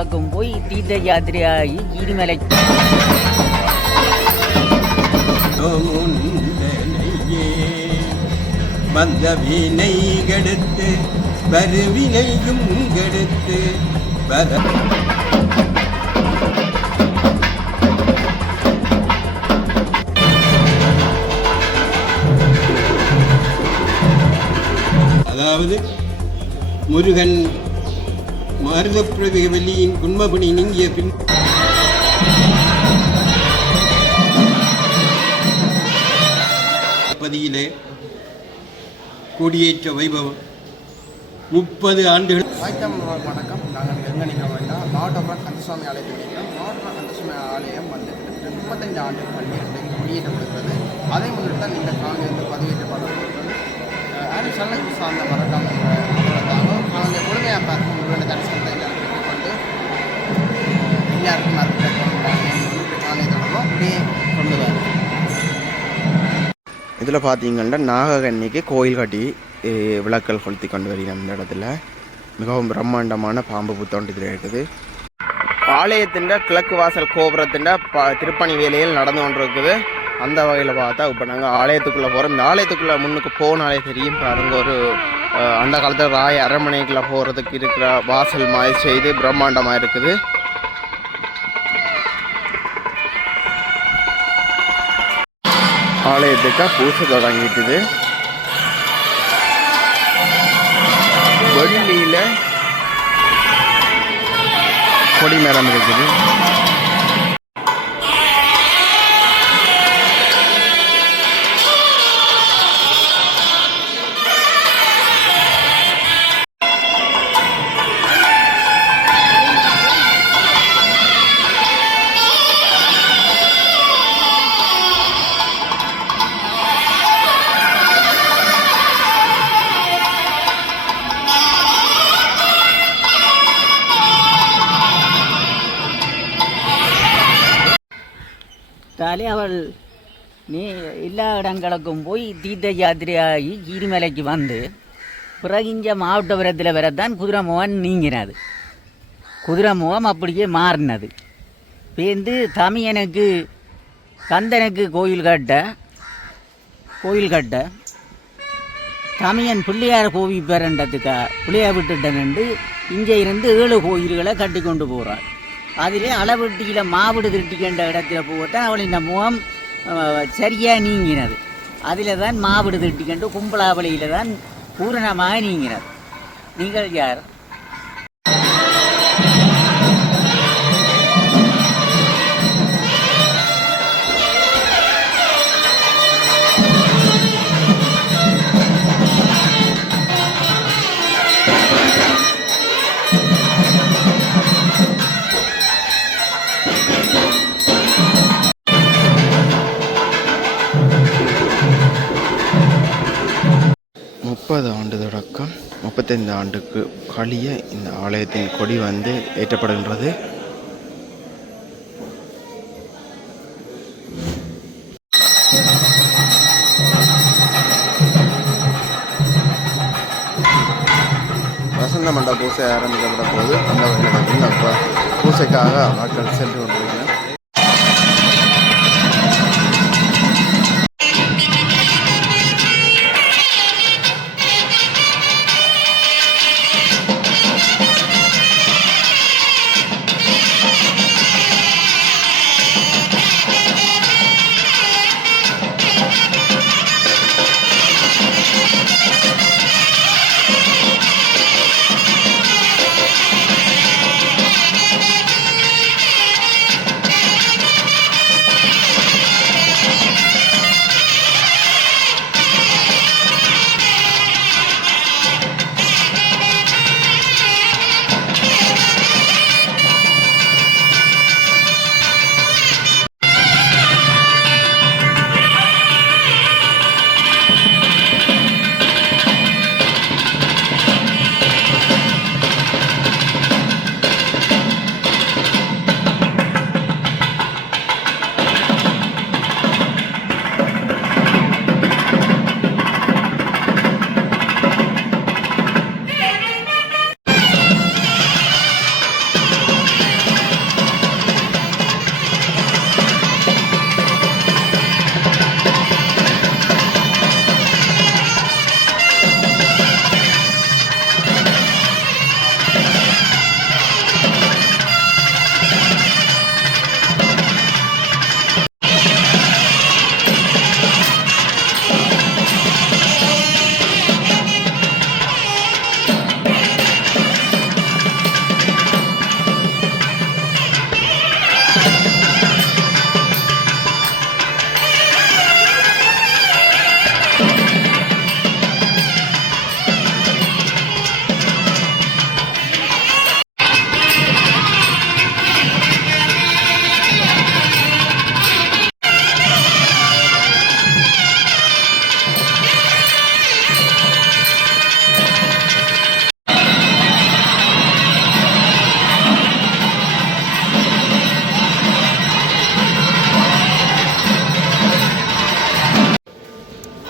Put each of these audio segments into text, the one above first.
இடங்களுக்கும் போய் தீர்த்த யாத்திரையாகி கீரிமலை வந்த வினை கெடுத்து வருவினையும் கெடுத்து வர அதாவது முருகன் மருதப்பிரவிக வெள்ளியின் குன்மபணி நீங்கிய பின் பதியிலே கொடியேற்ற வைபவம் 30 ஆண்டுகள். வணக்கம். நாங்கள் எங்கே நிற்கிறோம் வேண்டாம் மாவட்டப்புறம் கந்தசுவாமி ஆலயத்தில் நிற்கிறோம். மாவட்டப்புறம் கந்தசுவாமி ஆலயம் வந்து கிட்டத்தட்ட 35 ஆண்டுகள் பள்ளியிடத்தை கொடியேற்றப்படுகிறது. அதை முன்னிட்டு தான் நீங்கள் நாங்கள் வந்து பதிவேற்றப்பட்டிருக்கிறது. யாரும் சென்னைக்கு சார்ந்த மறக்காமல் தாங்க நாங்கள் முழுமையாக பார்க்கும் முழுமையான தரிசனத்தை எல்லாரும் பெற்றுக்கொண்டு எல்லாருக்கும் நானே தொடர்போம் அப்படியே கொண்டு வரோம். இதில் பார்த்தீங்கன்னா நாகக்கன்னிக்கு கோயில் கட்டி விளக்கல் கொளுத்தி கொண்டு வருகிறோம். இந்த இடத்துல மிகவும் பிரம்மாண்டமான பாம்பு புத்தோண்டு இதில் இருக்குது. ஆலயத்தின் கிழக்கு வாசல் கோபுரத்தின் திருப்பணி வேலையில் நடந்து கொண்டு இருக்குது. அந்த வகையில் பார்த்தா இப்போ நாங்கள் ஆலயத்துக்குள்ளே போகிறோம். இந்த ஆலயத்துக்குள்ளே முன்னுக்கு போனாலே தெரியும் பாருங்க, ஒரு அந்த காலத்தில் ராய அரண்மனைக்குள்ளே போகிறதுக்கு இருக்கிற வாசல் மாதிரி செய்து பிரம்மாண்டமாக இருக்குது. ஆலயத்துக்கு பூசை தொடங்கிட்டுது. வெள்ளியில் கொடிமரம் இருக்குது. அவள் எல்லா இடங்களுக்கும் போய் தீர்த்த யாத்திரையாகி கீரிமலைக்கு வந்து பிறகு இங்கே மாவட்டபுரத்தில் வரத்தான் குதிரைமுகம் நீங்கினது. குதிரைமுகம் அப்படியே மாறினது. பேர்ந்து தமியனுக்கு கந்தனுக்கு கோயில் கட்ட தமியன் பிள்ளையார் கோவில் பேரண்டத்துக்கா பிள்ளையார் விட்டுட்டனண்டு இங்கே இருந்து 7 கோயில்களை கட்டி கொண்டு போகிறாள். அதிலே அளவெட்டியில் மாவிடு திருட்டிக்கின்ற இடத்துல போகத்தான் அவள் இந்த முகம் சரியாக நீங்கினது. அதில் தான் மாவிடு திருட்டிக்கண்டு கும்பலாவளியில் தான் பூரணமாக நீங்கினது. நீங்கள் யார்? ஆண்டு தொடக்கம் 35 ஆண்டுக்கு கழிய இந்த ஆலயத்தின் கொடி வந்து ஏற்றப்படுகின்றது. வசந்த மண்டப பூசை ஆரம்பிக்கப்பட்ட போது அந்த பூசைக்காக மக்கள் சென்று கொண்டிருக்கிறார்.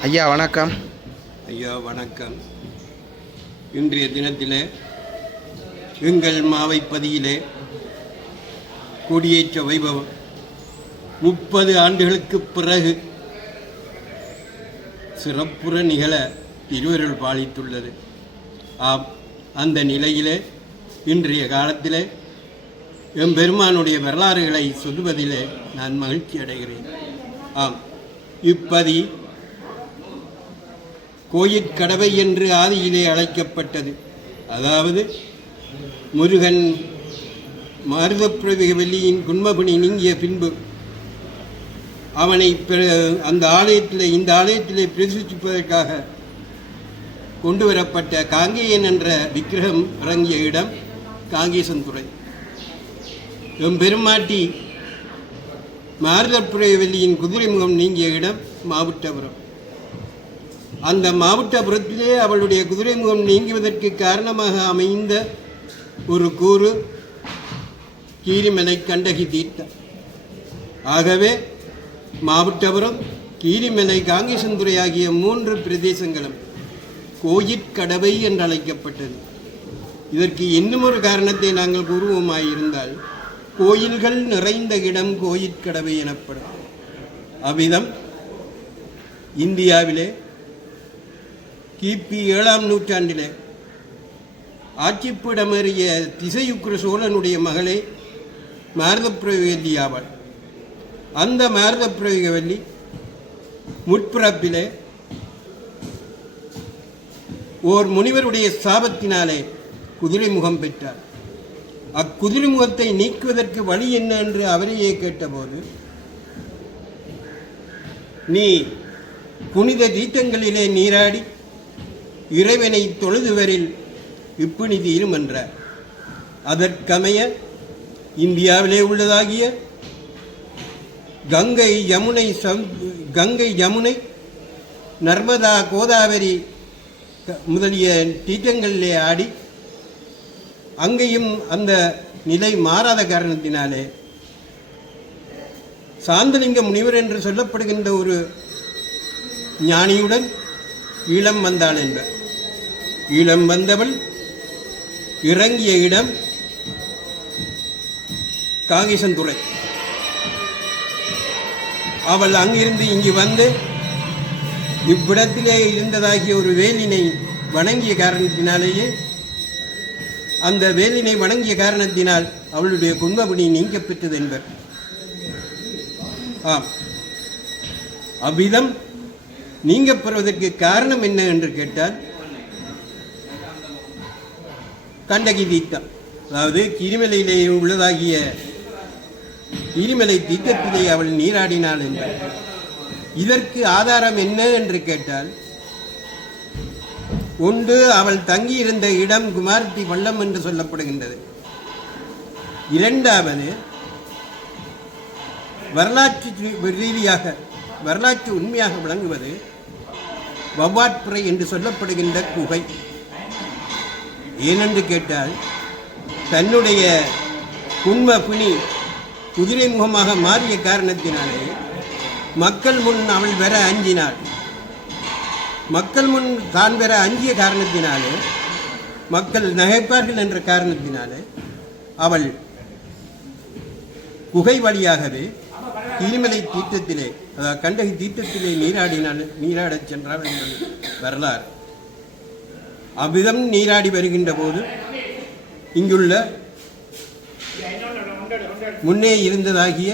ஐயா வணக்கம். ஐயா வணக்கம். இன்றைய தினத்திலே எங்கள் மாவைப்பதியிலே கொடியேற்ற வைபவம் 30 ஆண்டுகளுக்கு பிறகு சிறப்புற நிகழ திருவருள் பாலித்துள்ளது. ஆம், அந்த நிலையிலே இன்றைய காலத்திலே எம்பெருமானுடைய வரலாறுகளை சொல்லுவதிலே நான் மகிழ்ச்சி அடைகிறேன். ஆம், இப்பதி கோயிற்கடவை என்று ஆதியிலே அழைக்கப்பட்டது. அதாவது முருகன் மருதப்பிரவிகவல்லியின் குன்மபணி நீங்கிய பின்பு அவனை அந்த ஆலயத்திலே இந்த ஆலயத்திலே பிரதிஷ்டிப்பதற்காக கொண்டு வரப்பட்ட காங்கேயன் என்ற விக்கிரகம் இறங்கிய இடம் காங்கேசன்துறை. எம்பெருமாட்டி மாருதப்பிரவிகவல்லியின் குதிரைமுகம் நீங்கிய இடம் மாவுட்டபுரம். அந்த மாவட்டபுரத்திலே அவளுடைய குதிரைமுகம் நீங்குவதற்கு காரணமாக அமைந்த ஒரு கூறு கீரிமலை கண்டகி தீர்த்தம். ஆகவே மாவட்டபுரம், கீரிமலை, காங்கேசன்துறை ஆகிய 3 பிரதேசங்களும் கோயிற்கடவை என்று அழைக்கப்பட்டது. இதற்கு இன்னும் ஒரு காரணத்தை நாங்கள் கூறுவோமாயிருந்தால், கோயில்கள் நிறைந்த இடம் கோயிற்கடவை எனப்படும். அவ்விதம் இந்தியாவிலே கிபி 7ஆம் நூற்றாண்டிலே ஆட்சிப்பிடமேறிய திசையுக்கிர சோழனுடைய மகளே மாருதப்பிரவிகவல்லி ஆவாள். அந்த மாருதப்பிரவிகவல்லி முற்பிறப்பிலே ஓர் முனிவருடைய சாபத்தினாலே குதிரை முகம் பெற்றார். அக்குதிரை முகத்தை நீக்குவதற்கு வழி என்ன என்று அவரையே கேட்டபோது, நீ புனித தீர்த்தங்களிலே நீராடி இறைவனை தொழுதுவரில் இப்பிணி தீரும் என்றார். அதற்கமைய இந்தியாவிலே உள்ளதாகிய கங்கை யமுனை நர்மதா கோதாவரி முதலிய தீர்த்தங்களிலே ஆடி அங்கேயும் அந்த நிலை மாறாத காரணத்தினாலே சாந்தலிங்க முனிவர் என்று சொல்லப்படுகின்ற ஒரு ஞானியுடன் ஈழம் வந்தாள் என்பர். ஈழம் வந்தவள் இறங்கிய இடம் காங்கேசன்துறை. அவள் அங்கிருந்து இங்கு வந்து இவ்விடத்திலே இருந்ததாகிய ஒரு வேலினை வணங்கிய காரணத்தினாலேயே அந்த வேலினை வணங்கிய காரணத்தினால் அவளுடைய குன்மபணி நீங்க பெற்றது என்பர். ஆம், அவ்விதம் நீங்க பெறுவதற்கு காரணம் என்ன என்று கேட்டால், கண்டகி தீர்த்தம், அதாவது கிரிமலையிலே உள்ளதாகிய கிரிமலை தீர்த்தத்திலே அவள் நீராடினாள் என்பார். இதற்கு ஆதாரம் என்ன என்று கேட்டால், ஒன்று, அவள் தங்கியிருந்த இடம் குமாரத்தி வள்ளம் என்று சொல்லப்படுகின்றது. இரண்டாவது, வரலாற்று ரீதியாக வரலாற்று உண்மையாக விளங்குவது வவ்வாட்புறை என்று சொல்லப்படுகின்ற குகை. ஏனென்று கேட்டால், தன்னுடைய குன்ம பிணி குதிரை முகமாக மாறிய காரணத்தினாலே மக்கள் முன் அவள் வர அஞ்சினாள். மக்கள் முன் தான் வர அஞ்சிய காரணத்தினாலே, மக்கள் நகைப்பார்கள் என்ற காரணத்தினாலே அவள் குகை வழியாகவே கிரிமலை தீர்த்தத்திலே, அதாவது கண்டகி தீர்த்தத்திலே நீராடச் சென்றாள் என்பது வரலாறு. அவ்விதம் நீராடி வருகின்ற போது இங்குள்ள முன்னே இருந்ததாகிய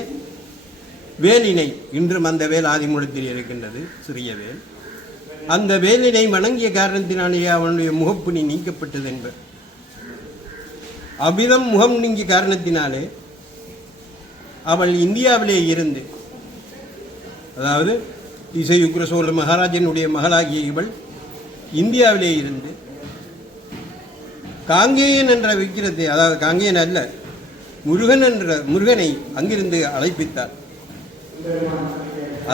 வேலினை, இன்றும் அந்த வேல் ஆதிமூலத்தில் இருக்கின்றது, சிறிய வேல். அந்த வேலினை வணங்கிய காரணத்தினாலேயே அவனுடைய முகப்புணி நீக்கப்பட்டது என்பர். அவ்விதம் முகம் நீங்கிய காரணத்தினாலே அவள் இந்தியாவிலே இருந்து, அதாவது திசையுக்கிர சோழ மகாராஜனுடைய மகளாகிய இவள் இந்தியாவிலே இருந்து காங்கேயன் என்ற விக்கிரத்தை, அதாவது காங்கேயன் அல்ல, முருகனை அங்கிருந்து அழைப்பித்தார்.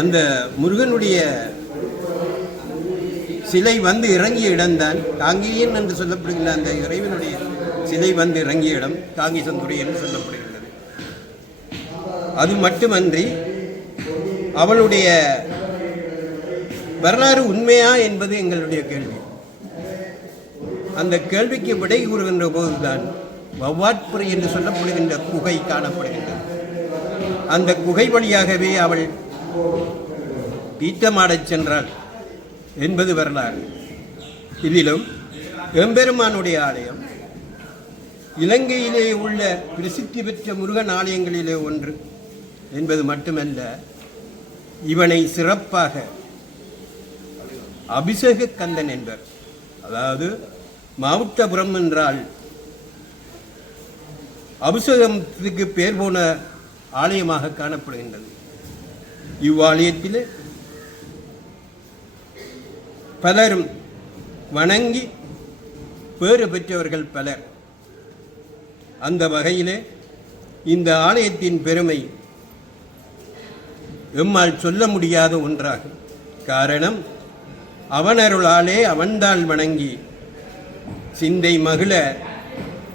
அந்த முருகனுடைய சிலை வந்து இறங்கிய இடம்தான் காங்கேயன் என்று சொல்லப்படுகின்ற அந்த இறைவனுடைய சிலை வந்து இறங்கிய இடம் காங்கேசன்துறை என்று சொல்லப்படுகின்றது. அது மட்டுமன்றி அவளுடைய வரலாறு உண்மையா என்பது எங்களுடைய கேள்வி. அந்த கேள்விக்கு விடை கூறுகின்ற போதுதான் வவ்வாட்புரை என்று சொல்லப்படுகின்ற குகை காணப்படுகின்றது. அந்த குகை வழியாகவே அவள் தீர்த்தமாடச் சென்றாள் என்பது வரலாறு. இதிலும் எம்பெருமானுடைய ஆலயம் இலங்கையிலே உள்ள பிரசித்தி பெற்ற முருகன் ஆலயங்களிலே ஒன்று என்பது மட்டுமல்ல, இவனை சிறப்பாக அபிஷேக கந்தன் என்பர். அதாவது மாவுட்டபுரம் என்றால் அபிஷேகத்துக்கு பேர் போன ஆலயமாக காணப்படுகின்றது. இவ்வாலயத்தில் பலரும் வணங்கி பேறு பெற்றவர்கள் பலர். அந்த வகையிலே இந்த ஆலயத்தின் பெருமை எம்மால் சொல்ல முடியாத ஒன்றாகும். காரணம், அவனருளாலே அவன்தாள் வணங்கி சிந்தை மகிழ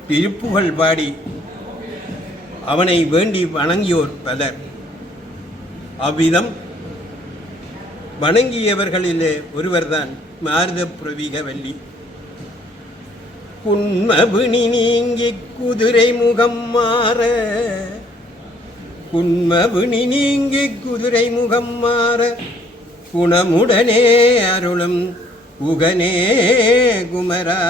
திருப்புகழ் பாடி அவனை வேண்டி வணங்கியோர் பலர். அவ்விதம் வணங்கியவர்களிலே ஒருவர்தான் மாருத பிரவிகவல்லி. குன்மபுணி நீங்கி குதிரை முகம் மாற, குன்மபுணி நீங்கி குதிரை முகம் மாற, குணமுடனே அருளும் குகனே குமரா,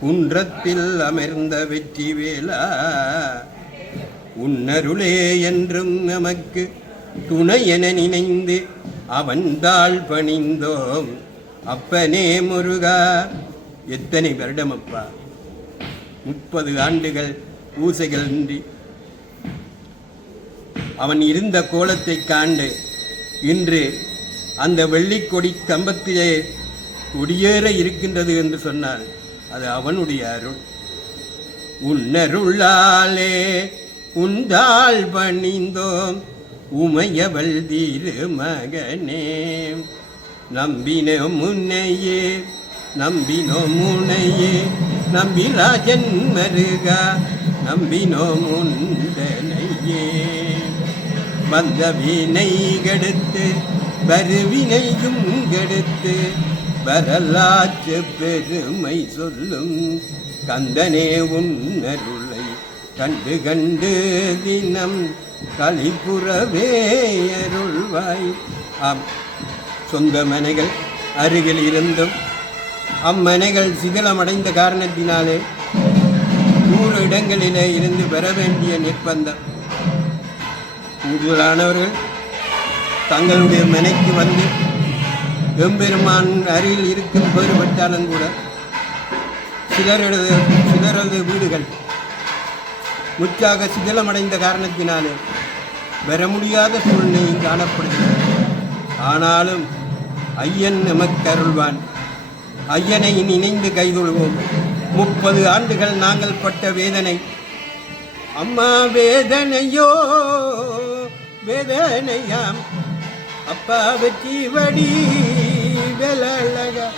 குன்றத்தில் அமர்ந்த வெற்றி வேலா, உன்னருளே என்றும் நமக்கு துணை என நினைந்து அவன்தாள் பணிந்தோம் அப்பனே முருகா. எத்தனை வருடம் அப்பா, 30 ஆண்டுகள் ஊசைகள் இன்றி அவன் இருந்த கோலத்தை காண்டு இன்று அந்த வெள்ளிக்கொடி கம்பத்திலே கொடியேற இருக்கின்றது என்று சொன்னால் அது அவனுடைய அருள். உன்னருளாலே உந்தாள் பணிந்தோம் உமையவள் திருமகனே, நம்பினோம் முன்னையே நம்பினோம் முனையே, நம்பிராஜன் மருகா நம்பினோம் முந்தனையே. வந்த வினை கெடுத்து வருவினையும் கெடுத்து வரலாற்று பெருமை சொல்லும் கந்தனே உன்னருளை கண்டு கண்டு தினம் களிப்புறவே அருள்வாய். ஆம், சொந்த மனைகள் அருகில் இருந்தும் அம்மனைகள் சிதிலமடைந்த காரணத்தினாலே 100 இடங்களிலே இருந்து பெற வேண்டிய நிர்பந்தம். கூடுதலானவர்கள் தங்களுடைய மனைக்கு வந்து எம்பெருமான் அருகில் இருக்கும் வேறுபட்டாலும் கூட சிலரது வீடுகள் முற்றாக சிதிலமடைந்த காரணத்தினாலே பெற முடியாத சூழ்நிலையும் காணப்படுகிறது. ஆனாலும் ஐயன் நமக்கு அருள்வான். ஐயனை நினைந்து கைதொழுவோம். 30 ஆண்டுகள் நாங்கள் பட்ட வேதனை, அம்மா வேதனையோ வேதனையாம், அப்பா வெற்றி வடி வெலழகா,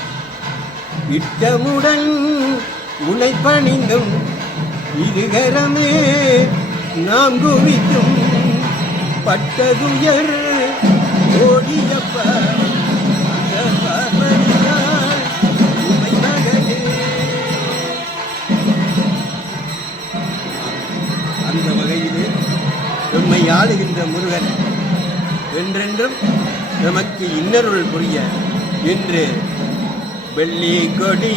இட்டமுடன் உனை பணிந்தும் இருகரமே நாம் குவித்தும் பட்டதுயர் ஓடியப்பா அந்த பார்வதியால் உமை மகனே. அந்த வகையிலே எம்மை ஆளுகின்ற முருகன் என்றென்றும் நமக்கு இன்னருள் புரிய என்று வெள்ளி கொடி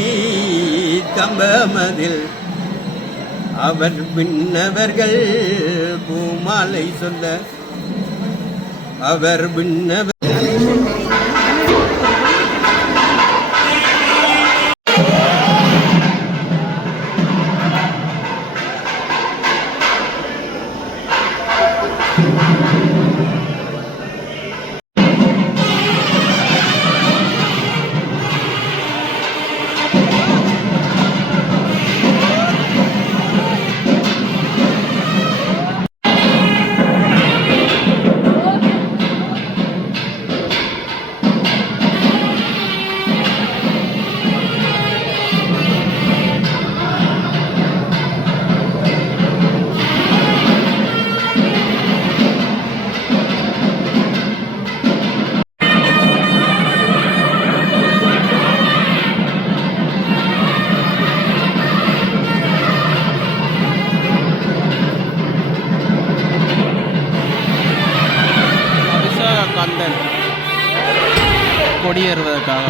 தம்பமதில் அவர் விண்ணவர்கள் பூமாலை சொல்ல அவர் விண்ணவர் கொடியேறுவதற்காக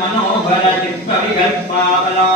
मनोहर चित्त विकल्पावला